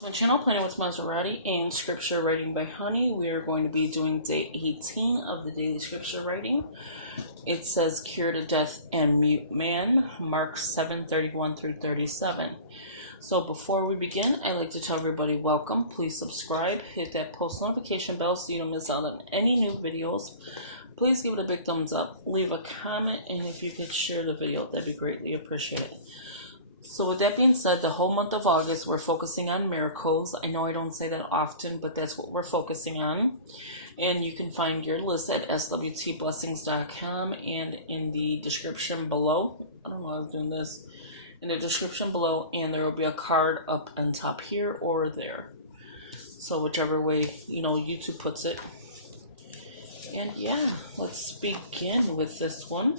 My channel, Planning with Maserati, and Scripture Writing by Honey. We are going to be doing day 18 of the daily scripture writing. It says, "Cured a deaf and mute man," Mark 7:31 through 37. So before we begin, I'd like to tell everybody welcome. Please subscribe, hit that post notification bell so you don't miss out on any new videos. Please give it a big thumbs up, leave a comment, and if you could share the video, that'd be greatly appreciated. So with that being said, the whole month of August, we're focusing on miracles. I know I don't say that often, but that's what we're focusing on. And you can find your list at swtblessings.com and in the description below. I don't know how I was doing this. In the description below, and there will be a card up on top here or there. So whichever way, YouTube puts it. And yeah, let's begin with this one.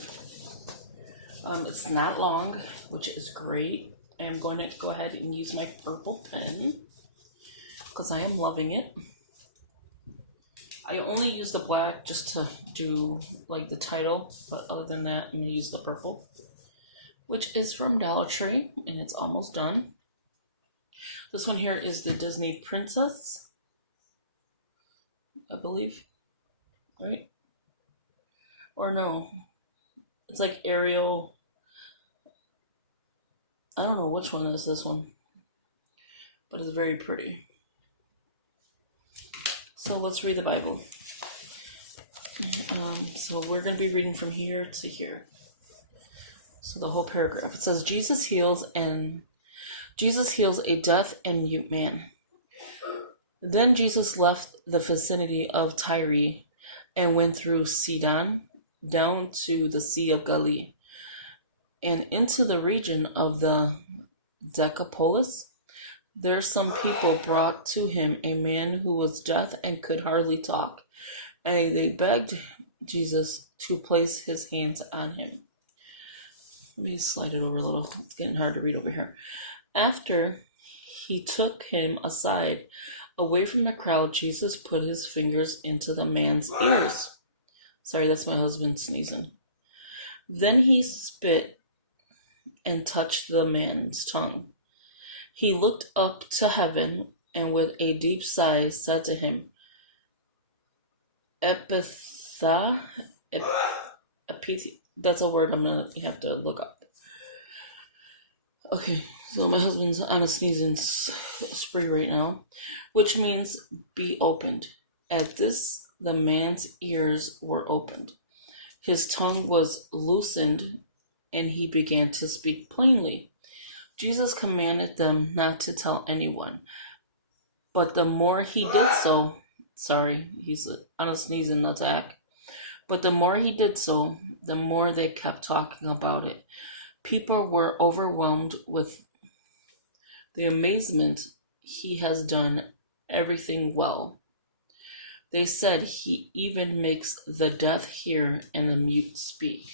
It's not long, which is great. I'm going to go ahead and use my purple pen because I am loving it. I only use the black just to do like the title, but other than that, I'm going to use the purple, which is from Dollar Tree, and it's almost done. This one here is the Disney Princess, I believe, right? Or no, it's like Ariel. I don't know which one is this one, but it's very pretty. So let's read the Bible. So we're going to be reading from here to here. So the whole paragraph. It says, Jesus heals a deaf and mute man. Then Jesus left the vicinity of Tyre and went through Sidon down to the Sea of Galilee and into the region of the Decapolis. There some people brought to him a man who was deaf and could hardly talk, and they begged Jesus to place his hands on him. Let me slide it over a little. It's getting hard to read over here. After he took him aside, away from the crowd, Jesus put his fingers into the man's ears. Sorry, that's my husband sneezing. Then he spit and touched the man's tongue. He looked up to heaven and with a deep sigh said to him, Epitha, that's a word I'm going to have to look up. Okay, so my husband's on a sneezing spree right now, which means be opened. At this, the man's ears were opened. His tongue was loosened, and he began to speak plainly. Jesus commanded them not to tell anyone, but the more he did so, he's on a sneezing attack, but the more he did so, the more they kept talking about it. People were overwhelmed with the amazement. He has done everything well. They said he even makes the deaf hear and the mute speak.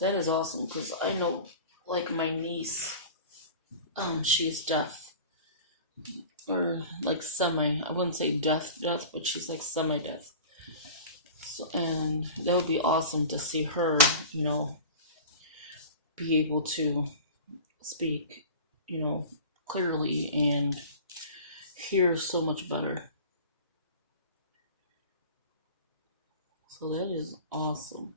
That is awesome, because I know, like, my niece, she's deaf. Or, like, I wouldn't say deaf, but she's, like, semi-deaf. So, and that would be awesome to see her, be able to speak, clearly and hear so much better. So that is awesome.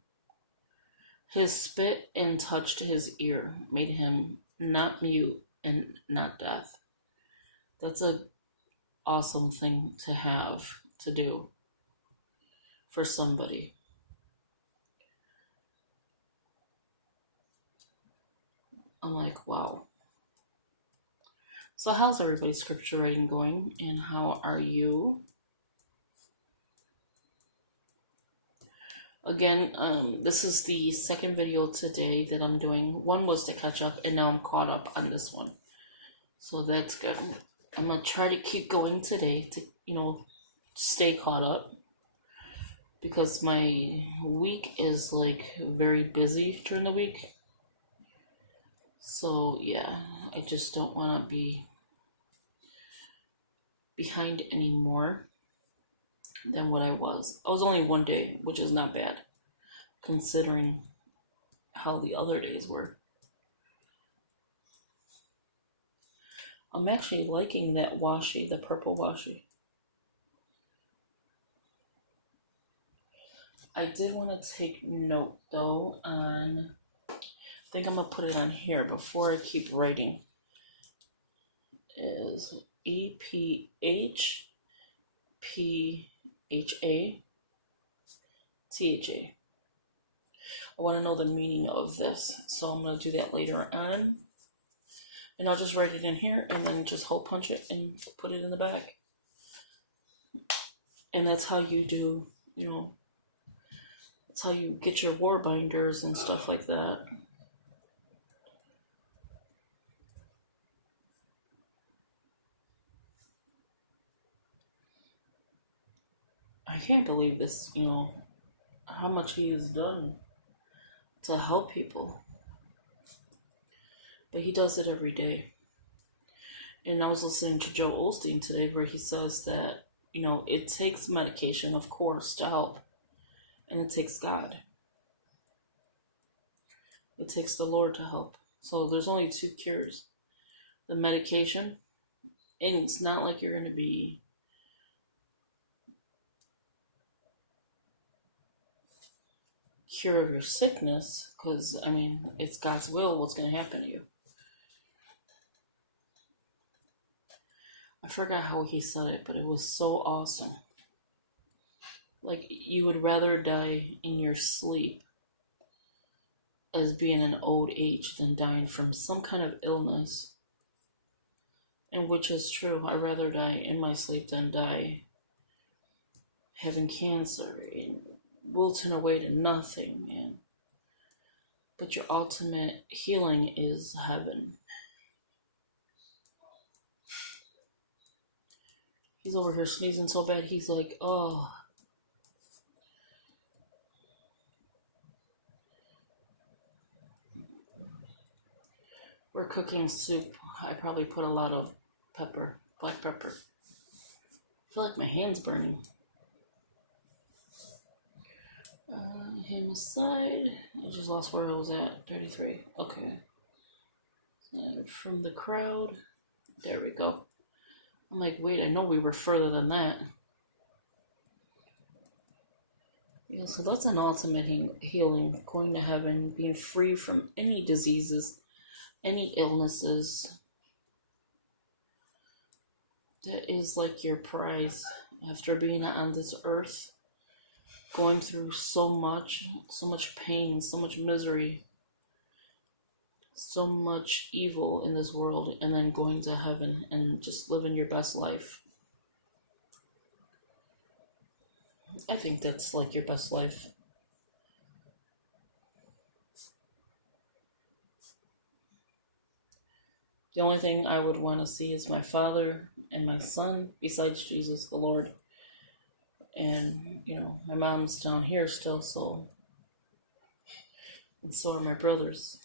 His spit and touched his ear made him not mute and not deaf. That's an awesome thing to have to do for somebody. I'm like, wow. So how's everybody's scripture writing going, and how are you? Again, this is the second video today that I'm doing. One was to catch up, and now I'm caught up on this one. So that's good. I'm going to try to keep going today to, stay caught up. Because my week is, like, very busy during the week. So, yeah, I just don't want to be behind anymore than what I was. I was only one day, which is not bad, considering how the other days were. I'm actually liking that washi, the purple washi. I did want to take note though on, I think I'm going to put it on here before I keep writing, is EPHPHATHA. I want to know the meaning of this, so I'm going to do that later on. And I'll just write it in here and then just hole punch it and put it in the bag. And that's how you do, that's how you get your war binders and stuff like that. I can't believe this, how much he has done to help people. But he does it every day. And I was listening to Joe Osteen today where he says that, it takes medication, of course, to help. And it takes God. It takes the Lord to help. So there's only two cures. The medication, and it's not like you're going to be cure of your sickness, because, it's God's will what's going to happen to you. I forgot how he said it, but it was so awesome. Like, you would rather die in your sleep as being an old age than dying from some kind of illness. And which is true. I'd rather die in my sleep than die having cancer and wilting away to nothing, man. But your ultimate healing is heaven. He's over here sneezing so bad, he's like, oh. We're cooking soup. I probably put a lot of pepper, black pepper. I feel like my hand's burning. Him aside. I just lost where I was at. 33. Okay. From the crowd. There we go. I'm like, wait, I know we were further than that. Yeah, so that's an ultimate healing. Going to heaven, being free from any diseases, any illnesses. That is like your prize after being on this earth. Going through so much pain, so much misery, so much evil in this world, and then going to heaven and just living your best life. I think that's like your best life. The only thing I would want to see is my Father and my Son, besides Jesus the Lord. And, my mom's down here still, and so are my brothers.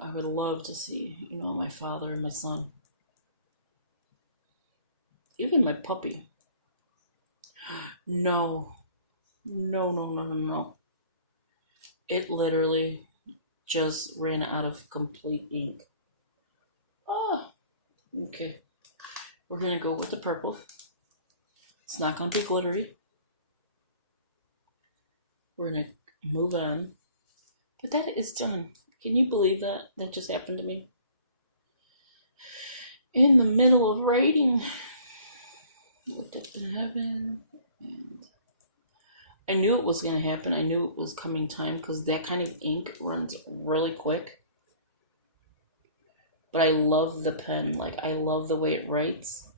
I would love to see, my father and my son. Even my puppy. No. No. It literally just ran out of complete ink. Okay. We're going to go with the purple. It's not going to be glittery. We're going to move on. But that is done. Can you believe that? That just happened to me. In the middle of writing. Looked up in heaven. And I knew it was going to happen. I knew it was coming time because that kind of ink runs really quick. But I love the pen. Like, I love the way it writes.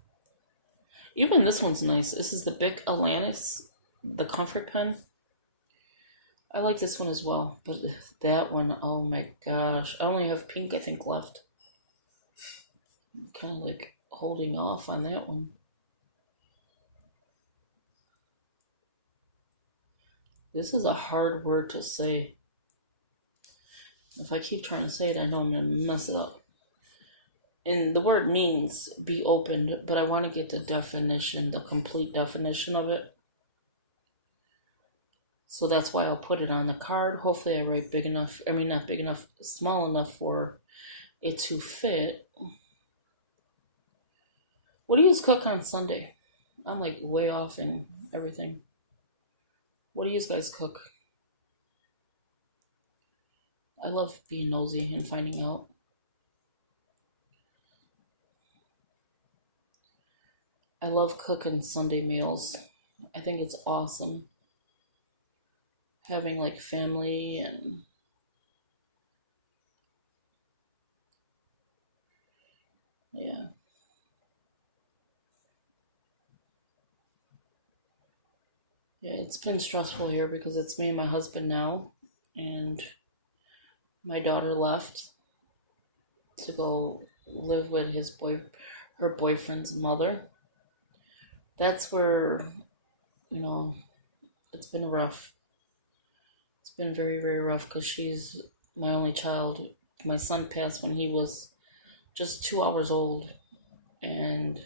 Even this one's nice. This is the Bic Alanis, the Comfort Pen. I like this one as well. But that one, oh my gosh. I only have pink, I think, left. I'm kind of like holding off on that one. This is a hard word to say. If I keep trying to say it, I know I'm going to mess it up. And the word means be opened, but I want to get the definition, the complete definition of it. So that's why I'll put it on the card. Hopefully I write big enough, I mean not big enough, small enough for it to fit. What do you guys cook on Sunday? I'm like way off in everything. What do you guys cook? I love being nosy and finding out. I love cooking Sunday meals. I think it's awesome. Having like family and yeah. Yeah, it's been stressful here because it's me and my husband now, and my daughter left to go live with her boyfriend's mother. That's where, you know, it's been rough. It's been very, very rough because she's my only child. My son passed when he was just 2 hours old, and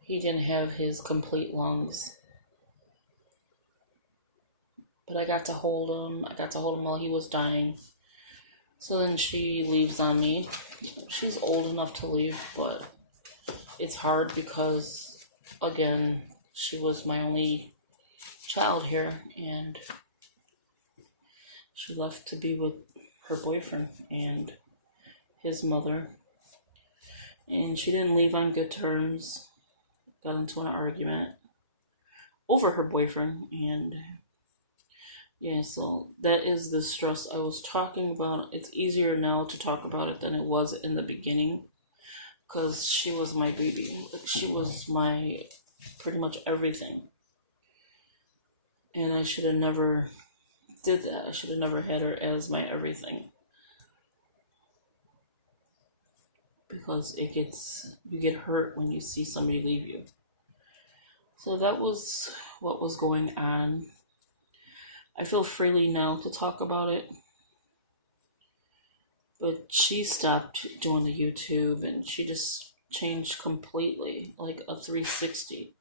he didn't have his complete lungs. But I got to hold him. I got to hold him while he was dying. So then she leaves on me. She's old enough to leave, but it's hard because, again, she was my only child here, and she left to be with her boyfriend and his mother. And she didn't leave on good terms. Got into an argument over her boyfriend, and yeah, so that is the stress I was talking about. It's easier now to talk about it than it was in the beginning, because she was my baby. She was my pretty much everything. And I should have never did that. I should have never had her as my everything. Because you get hurt when you see somebody leave you. So that was what was going on. I feel freely now to talk about it. But she stopped doing the YouTube and she just changed completely, like a 360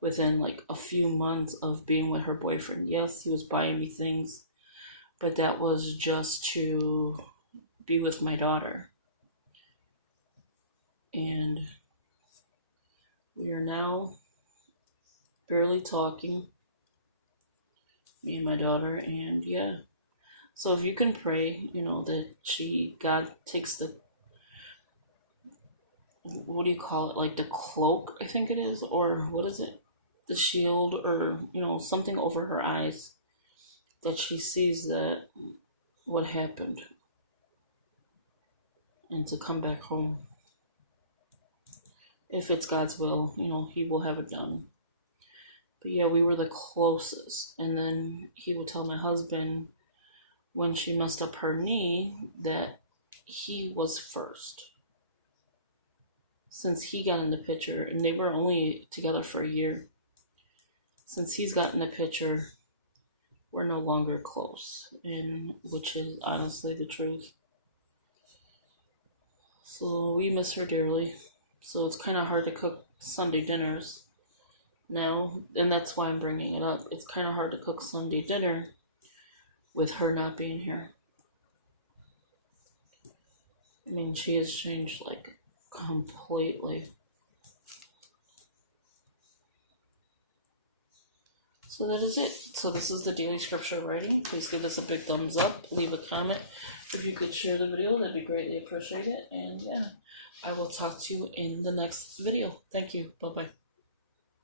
within like a few months of being with her boyfriend. Yes, he was buying me things, but that was just to be with my daughter. And we are now barely talking, me and my daughter, and yeah. So if you can pray, that God takes the, what do you call it, like the cloak, I think it is, or what is it? The shield, or, something over her eyes, that she sees that what happened, and to come back home. If it's God's will, he will have it done. But yeah, we were the closest. And then he would tell my husband when she messed up her knee that he was first. Since he got in the picture, and they were only together for a year. Since he's gotten the picture, we're no longer close. And which is honestly the truth. So we miss her dearly. So it's kind of hard to cook Sunday dinners now, and that's why I'm bringing it up. It's kind of hard to cook Sunday dinner with her not being here. I mean, she has changed like completely. So that is it. So this is the daily scripture writing. Please give us a big thumbs up. Leave a comment. If you could share the video, that'd be greatly appreciated. And yeah, I will talk to you in the next video. Thank you. Bye-bye.